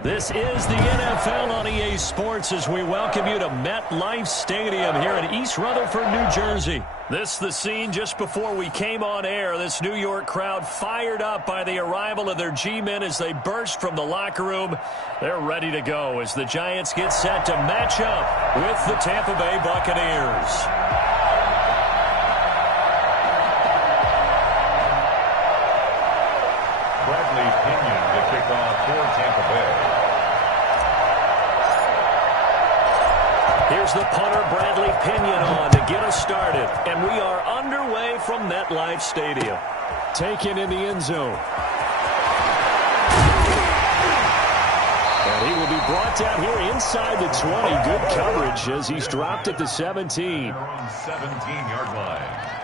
This is the NFL on EA Sports as we welcome you to MetLife Stadium here in East Rutherford, New Jersey. This is the scene just before we came on air. This New York crowd fired up by the arrival of their G-men as they burst from the locker room. They're ready to go as the Giants get set to match up with the Tampa Bay Buccaneers. Here's the punter, Bradley Pinion, on to get us started. And we are underway from MetLife Stadium. Taken in the end zone. And he will be brought down here inside the 20. Good coverage as he's dropped at the 17. On 17-yard line.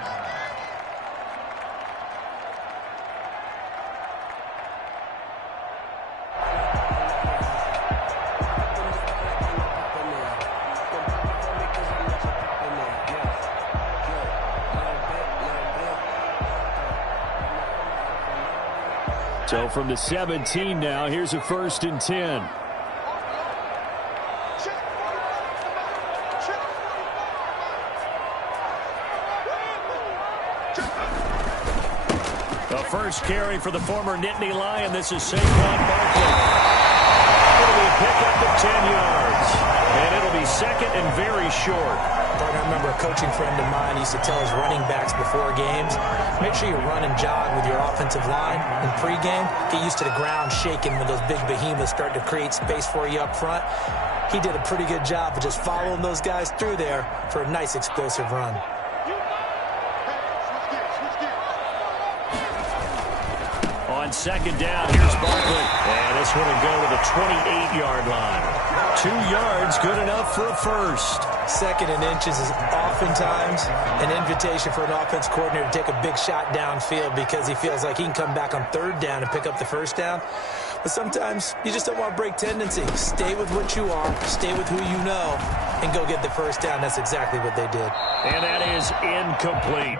So from the 17 now, here's a 1st and 10. The first carry for the former Nittany Lion. This is Saquon Barkley. It'll be a pickup of 10 yards. And it'll be second and very short. I remember a coaching friend of mine used to tell his running backs before games, make sure you run and jog with your offensive line in pregame. Get used to the ground shaking when those big behemoths start to create space for you up front. He did a pretty good job of just following those guys through there for a nice explosive run. On second down, here's Barkley. And this one will go to the 28-yard line. 2 yards, good enough for a first. Second and inches is oftentimes an invitation for an offense coordinator to take a big shot downfield because he feels like he can come back on 3rd down and pick up the 1st down. But sometimes you just don't want to break tendency. Stay with what you are, stay with who you know, and go get the 1st down. That's exactly what they did. And that is incomplete.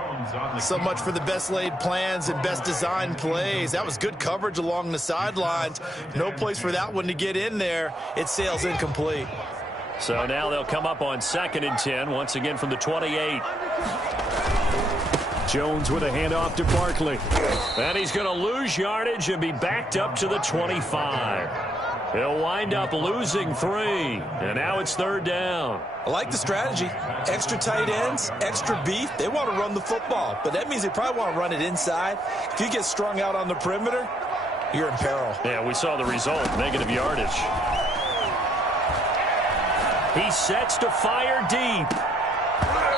So much for the best laid plans and best designed plays. That was good coverage along the sidelines. No place for that one to get in there. It sails incomplete. So now they'll come up on 2nd and 10, once again from the 28. Jones with a handoff to Barkley. And he's going to lose yardage and be backed up to the 25. He'll wind up losing 3. And now it's 3rd down. I like the strategy. Extra tight ends, extra beef. They want to run the football, but that means they probably want to run it inside. If you get strung out on the perimeter, you're in peril. Yeah, we saw the result, negative yardage. He sets to fire deep.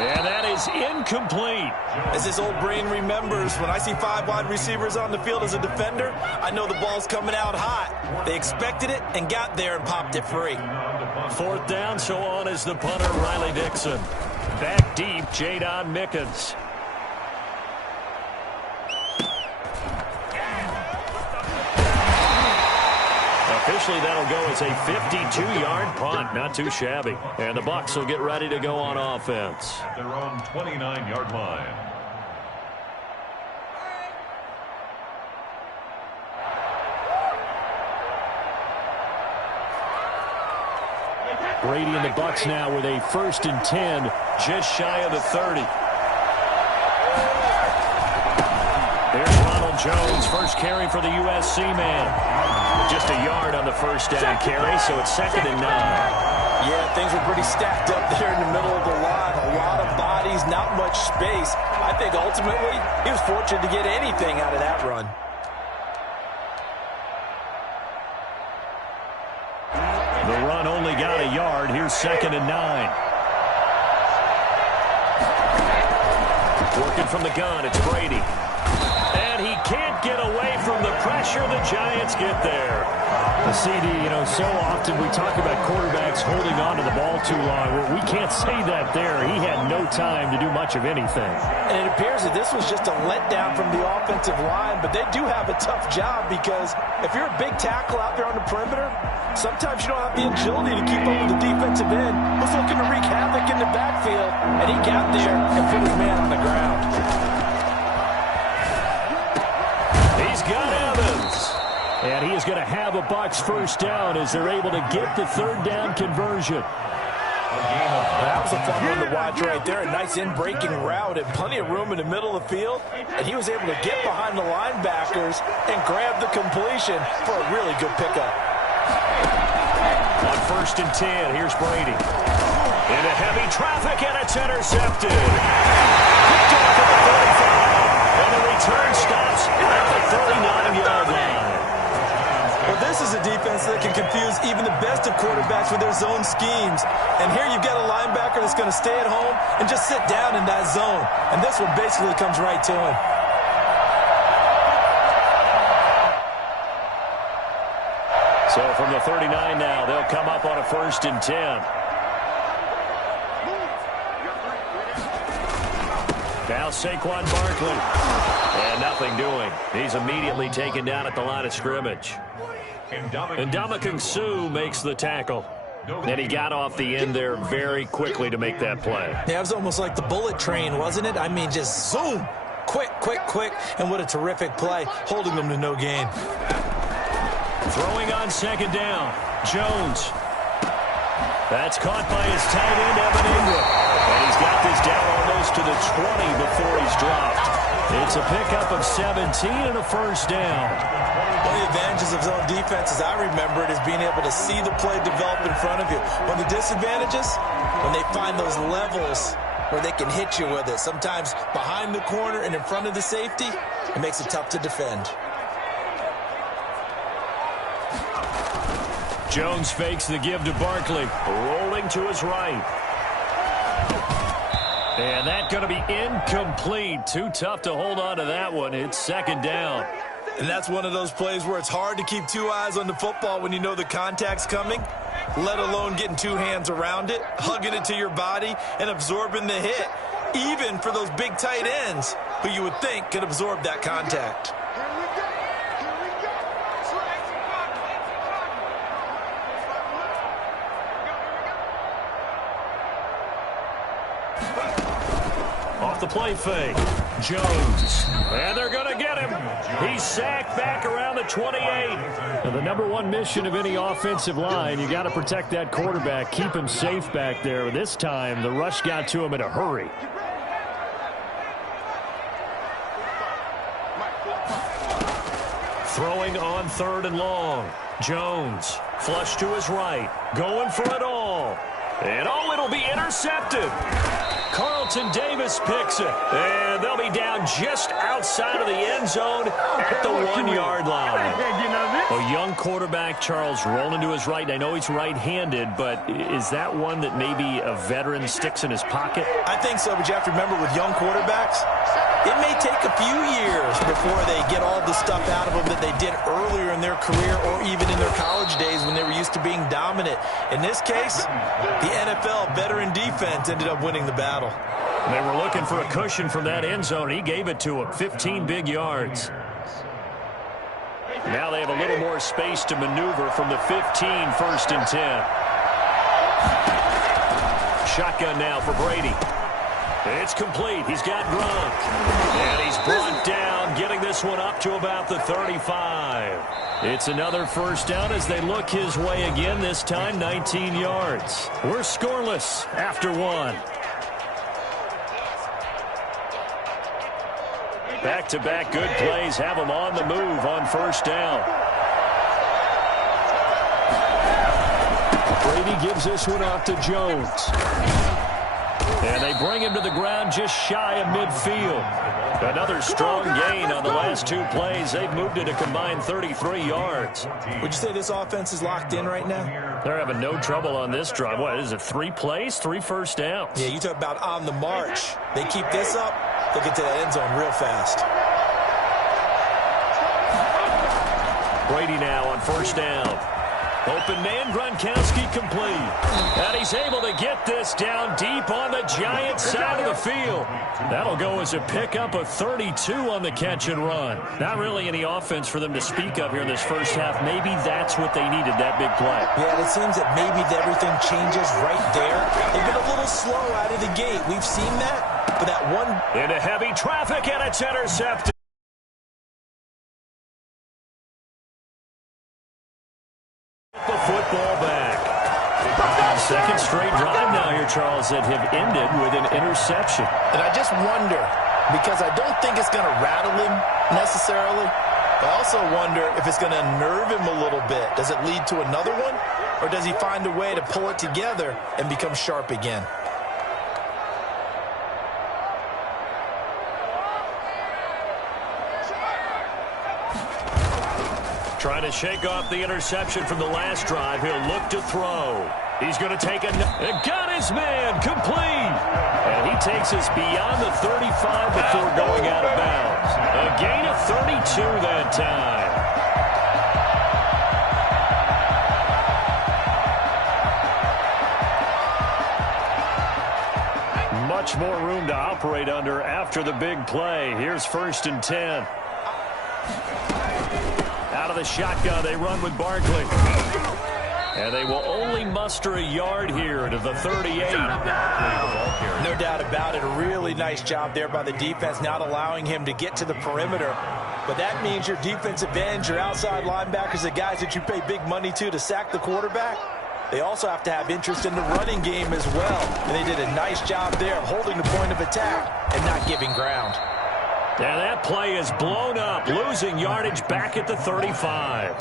And that is incomplete. As this old brain remembers, when I see 5 wide receivers on the field as a defender, I know the ball's coming out hot. They expected it and got there and popped it free. 4th down, so on is the punter, Riley Dixon. Back deep, Jadon Mickens. Officially, that'll go as a 52-yard punt. Not too shabby. And the Bucs will get ready to go on offense. At their own 29-yard line. Brady and the Bucs now with a 1st and 10, just shy of the 30. There's Ronald Jones, first carry for the USC man. Just a yard on the 1st down carry, so it's 2nd and 9. Yeah, things were pretty stacked up there in the middle of the line. A lot of bodies, not much space. I think ultimately he was fortunate to get anything out of that run. The run only got a yard. Here's 2nd and 9. Working from the gun, it's Brady. And he can't get away from the pressure. The Giants get there. The CD, so often we talk about quarterbacks holding on to the ball too long. Well, we can't say that there. He had no time to do much of anything. And it appears that this was just a letdown from the offensive line, but they do have a tough job because if you're a big tackle out there on the perimeter, sometimes you don't have the agility to keep up with the defensive end who's looking to wreak havoc in the backfield, and he got there and put his man on the ground. He's got Evans. And he is going to have a Bucs first down as they're able to get the third down conversion. That was a fun one to watch right there. A nice in-breaking route and plenty of room in the middle of the field. And he was able to get behind the linebackers and grab the completion for a really good pickup. On 1st and 10, here's Brady. Into heavy traffic, and it's intercepted. Picked off at the 45. And the return stops at the 39-yard line. Well, this is a defense that can confuse even the best of quarterbacks with their zone schemes. And here you've got a linebacker that's going to stay at home and just sit down in that zone. And this one basically comes right to him. So from the 39 now, they'll come up on a 1st and 10. Now Saquon Barkley. And nothing doing. He's immediately taken down at the line of scrimmage. And Ndamukong Suh makes the tackle. And he got off the end there very quickly to make that play. Yeah, it was almost like the bullet train, wasn't it? I mean, just zoom. Quick, quick, quick. And what a terrific play, holding them to no gain. Throwing on 2nd down. Jones. That's caught by his tight end, Evan Ingram. And he's got this down almost to the 20 before he's dropped. It's a pickup of 17 and a first down. One of the advantages of zone defense, as I remember it, is being able to see the play develop in front of you. One of the disadvantages, when they find those levels where they can hit you with it. Sometimes behind the corner and in front of the safety, it makes it tough to defend. Jones fakes the give to Barkley. Rolling to his right. And that's going to be incomplete. Too tough to hold on to that one. It's 2nd down. And that's one of those plays where it's hard to keep two eyes on the football when you know the contact's coming, let alone getting two hands around it, hugging it to your body, and absorbing the hit, even for those big tight ends who you would think could absorb that contact. Off the play fake. Jones. And they're going to get him. He's sacked back around the 28. Now, the number one mission of any offensive line, you got to protect that quarterback, keep him safe back there. This time, the rush got to him in a hurry. Throwing on 3rd and long. Jones. Flush to his right. Going for it all. And it'll be intercepted. Carlton Davis picks it. And they'll be down just outside of the end zone at the 1-yard line. A young quarterback, Charles, rolling to his right. I know he's right-handed, but is that one that maybe a veteran sticks in his pocket? I think so, but you have to remember with young quarterbacks, it may take a few years before they get all the stuff out of them that they did earlier in their career or even in their college days when they were used to being dominant. In this case, the NFL veteran defense ended up winning the battle. They were looking for a cushion from that end zone. He gave it to him. 15 big yards. Now they have a little more space to maneuver from the 15, 1st and 10. Shotgun now for Brady. It's complete. He's got Gronk. And he's brought down, getting this one up to about the 35. It's another first down as they look his way again, this time 19 yards. We're scoreless after one. Back-to-back good plays have them on the move on first down. Brady gives this one off to Jones. And they bring him to the ground just shy of midfield. Another strong gain on the last two plays. They've moved it a combined 33 yards. Would you say this offense is locked in right now? They're having no trouble on this drive. What is it, 3 plays, 3 first downs? Yeah, you talk about on the march. They keep this up, they'll get to that end zone real fast. Brady now on first down. Open man, Gronkowski complete. And he's able to get this down deep on the Giants side of the field. That'll go as a pickup of 32 on the catch and run. Not really any offense for them to speak of here in this first half. Maybe that's what they needed, that big play. Yeah, it seems that maybe everything changes right there. They've been a little slow out of the gate. We've seen that, but that one... Into heavy traffic, and it's intercepted. The football back. Second straight drive now here, Charles, that have ended with an interception. And I just wonder, because I don't think it's going to rattle him necessarily, I also wonder if it's going to unnerve him a little bit. Does it lead to another one? Or does he find a way to pull it together and become sharp again? Trying to shake off the interception from the last drive. He'll look to throw. He's going to take and got his man complete. And he takes us beyond the 35 before going out of bounds. A gain of 32 that time. Much more room to operate under after the big play. Here's 1st and 10. Out of the shotgun, they run with Barkley. And they will only muster a yard here to the 38. No doubt about it. A really nice job there by the defense, not allowing him to get to the perimeter. But that means your defensive ends, your outside linebackers, the guys that you pay big money to sack the quarterback, they also have to have interest in the running game as well. And they did a nice job there of holding the point of attack and not giving ground. And that play is blown up, losing yardage back at the 35.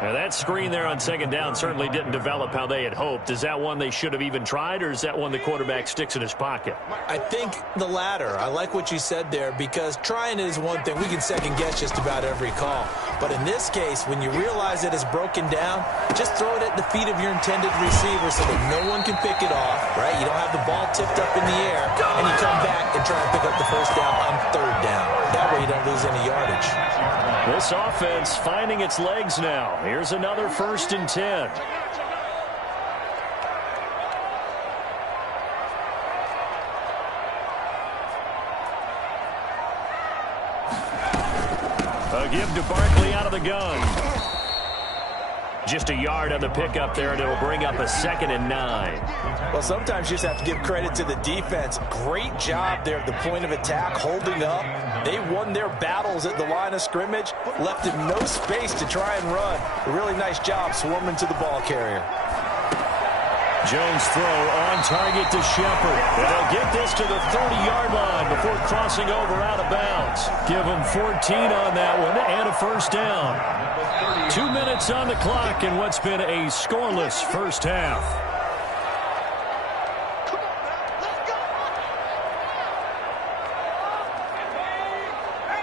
Now that screen there on 2nd down certainly didn't develop how they had hoped. Is that one they should have even tried, or is that one the quarterback sticks in his pocket? I think the latter. I like what you said there, because trying it is one thing. We can second guess just about every call. But in this case, when you realize that it's broken down, just throw it at the feet of your intended receiver so that no one can pick it off, right? You don't have the ball tipped up in the air, and you come back and try and pick up the 1st down on 3rd down. That way you don't lose any yardage. This offense finding its legs now. Here's another 1st and 10. A give to Barkley out of the gun. Just a yard on the pickup there, and it'll bring up a 2nd and 9. Well, sometimes you just have to give credit to the defense. Great job there at the point of attack, holding up. They won their battles at the line of scrimmage, left him no space to try and run. A really nice job swarming to the ball carrier. Jones throw on target to Shepard. And they'll get this to the 30-yard line before crossing over out of bounds. Give them 14 on that one and a 1st down. 2 minutes on the clock in what's been a scoreless first half.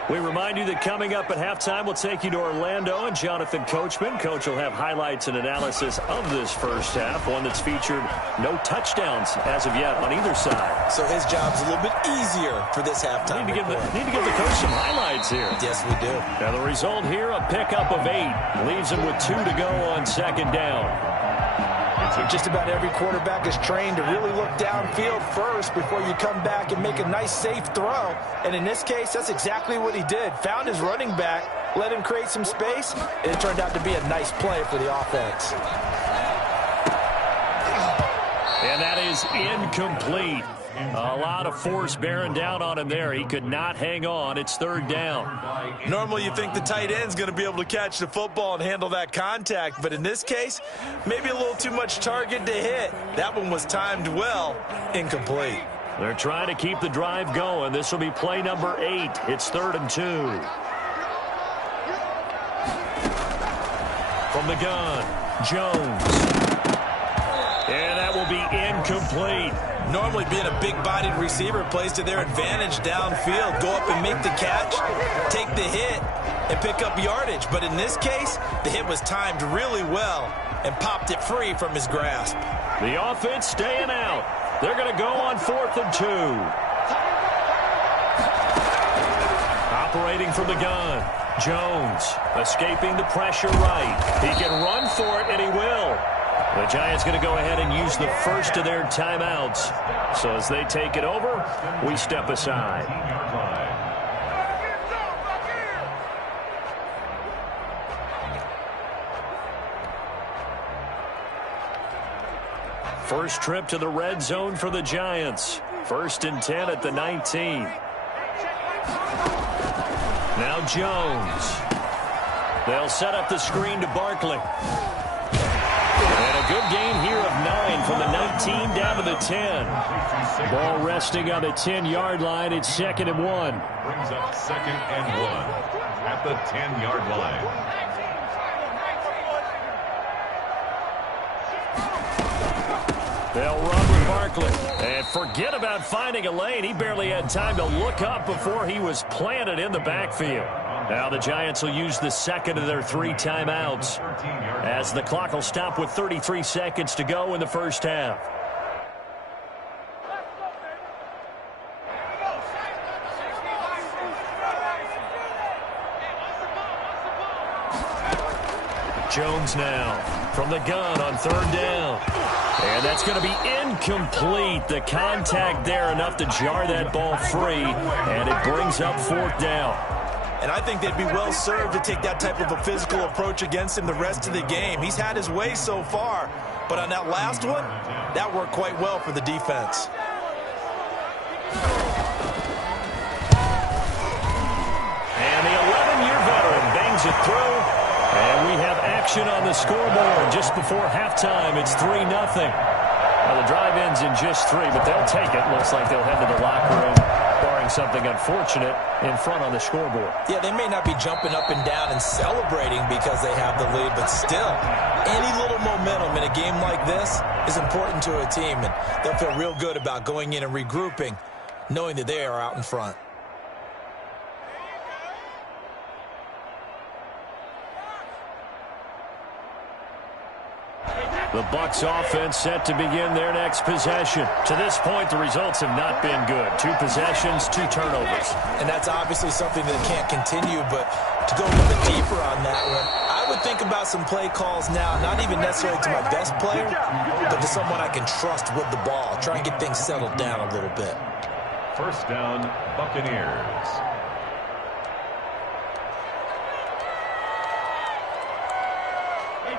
We remind you that coming up at halftime, we'll take you to Orlando and Jonathan Coachman. Coach will have highlights and analysis of this first half, one that's featured no touchdowns as of yet on either side. So his job's a little bit easier for this halftime. Need to give the coach some highlights here. Yes, we do. Now the result here, a pickup of 8. Leaves him with 2 to go on 2nd down. Just about every quarterback is trained to really look downfield first before you come back and make a nice, safe throw. And in this case, that's exactly what he did. Found his running back, let him create some space, and it turned out to be a nice play for the offense. And that is incomplete. A lot of force bearing down on him there. He could not hang on. It's 3rd down. Normally you think the tight end's going to be able to catch the football and handle that contact, but in this case, maybe a little too much target to hit. That one was timed well. Incomplete. They're trying to keep the drive going. This will be play number 8. It's 3rd and 2. From the gun, Jones. And that will be incomplete. Normally being a big-bodied receiver plays to their advantage downfield. Go up and make the catch, take the hit, and pick up yardage. But in this case, the hit was timed really well and popped it free from his grasp. The offense staying out. They're going to go on 4th and 2. Operating from the gun, Jones escaping the pressure right. He can run for it, and he will. The Giants going to go ahead and use the first of their timeouts. So as they take it over, we step aside. First trip to the red zone for the Giants. 1st and 10 at the 19. Now Jones. They'll set up the screen to Barkley. And a good gain here of 9 from the 19 down to the 10. Ball resting on the 10-yard line. It's 2nd and 1. Brings up 2nd and 1 at the 10-yard line. They'll run with Barkley. And forget about finding a lane. He barely had time to look up before he was planted in the backfield. Now the Giants will use the second of their 3 timeouts as the clock will stop with 33 seconds to go in the first half. Jones now from the gun on 3rd down. And that's going to be incomplete. The contact there enough to jar that ball free, and it brings up 4th down. And I think they'd be well served to take that type of a physical approach against him the rest of the game. He's had his way so far, but on that last one, that worked quite well for the defense. And the 11-year veteran bangs it through. And we have action on the scoreboard just before halftime. It's 3-0. Now the drive ends in just 3, but they'll take it. Looks like they'll head to the locker room, barring something unfortunate, in front on the scoreboard. Yeah, they may not be jumping up and down and celebrating because they have the lead, but still, any little momentum in a game like this is important to a team, and they'll feel real good about going in and regrouping, knowing that they are out in front. The Bucs offense set to begin their next possession. To this point, the results have not been good. 2 possessions, 2 turnovers. And that's obviously something that can't continue, but to go a little bit deeper on that one, I would think about some play calls now, not even necessarily to my best player, but to someone I can trust with the ball. Try and get things settled down a little bit. 1st down, Buccaneers.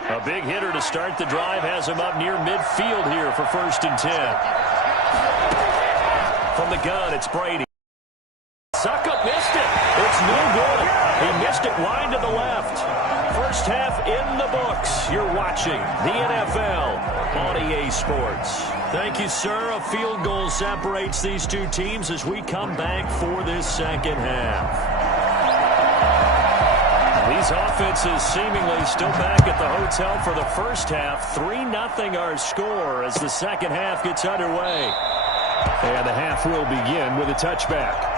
A big hitter to start the drive has him up near midfield here for 1st and 10. From the gun, it's Brady. Suckup missed it. It's no good. He missed it wide to the left. First half in the books. You're watching the NFL on EA Sports. Thank you, sir. A field goal separates these 2 teams as we come back for this second half. These offenses seemingly still back at the hotel for the first half. 3-0 our score as the second half gets underway. And the half will begin with a touchback.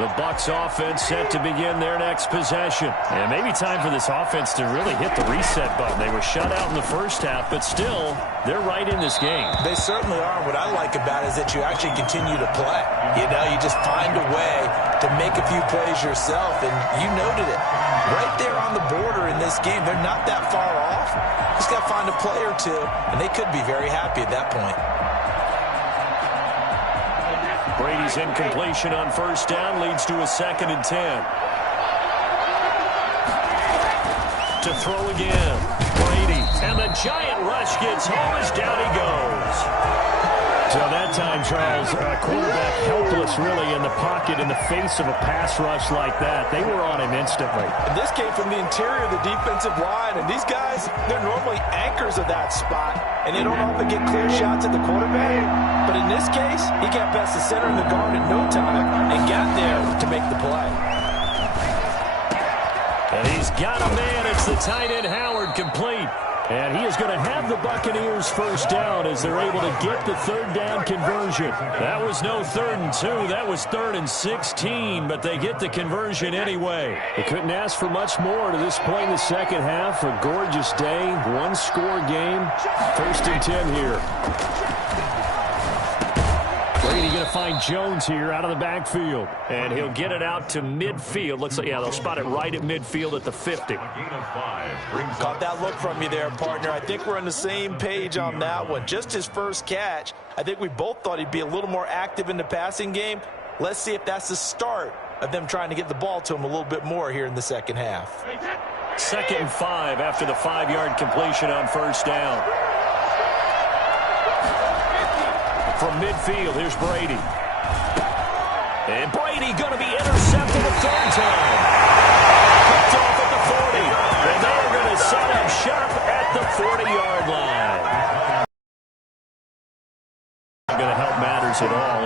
The Bucs offense set to begin their next possession. And maybe time for this offense to really hit the reset button. They were shut out in the first half, but still, they're right in this game. They certainly are. What I like about it is that you actually continue to play. You know, you just find a way to make a few plays yourself, and you noted it. Right there on the border in this game, they're not that far off. Just got to find a play or two, and they could be very happy at that point. Brady's incompletion on 1st down leads to a 2nd and 10. To throw again. Brady. And the giant rush gets home as down he goes. So that time, Charles, quarterback helpless really in the pocket in the face of a pass rush like that. They were on him instantly. And this came from the interior of the defensive line. And these guys, they're normally anchors of that spot. And they don't often get clear shots at the quarterback. But in this case, he got past the center and the guard in no time and got there to make the play. And he's got a man. It's the tight end Howard complete. And he is going to have the Buccaneers first down as they're able to get the 3rd down conversion. That was no 3rd and 2. That was 3rd and 16, but they get the conversion anyway. They couldn't ask for much more to this point in the second half. A gorgeous day, 1-score game. 1st and 10 here. Brady going to find Jones here out of the backfield. And he'll get it out to midfield. Looks like, yeah, they'll spot it right at midfield at the 50. Caught that look from you there, partner. I think we're on the same page on that one. Just his first catch. I think we both thought he'd be a little more active in the passing game. Let's see if that's the start of them trying to get the ball to him a little bit more here in the second half. 2nd and 5 after the 5-yard completion on 1st down. From midfield, here's Brady. And Brady going to be intercepted a third time. Picked off at the 40. And they're going to set up shop at the 40-yard line.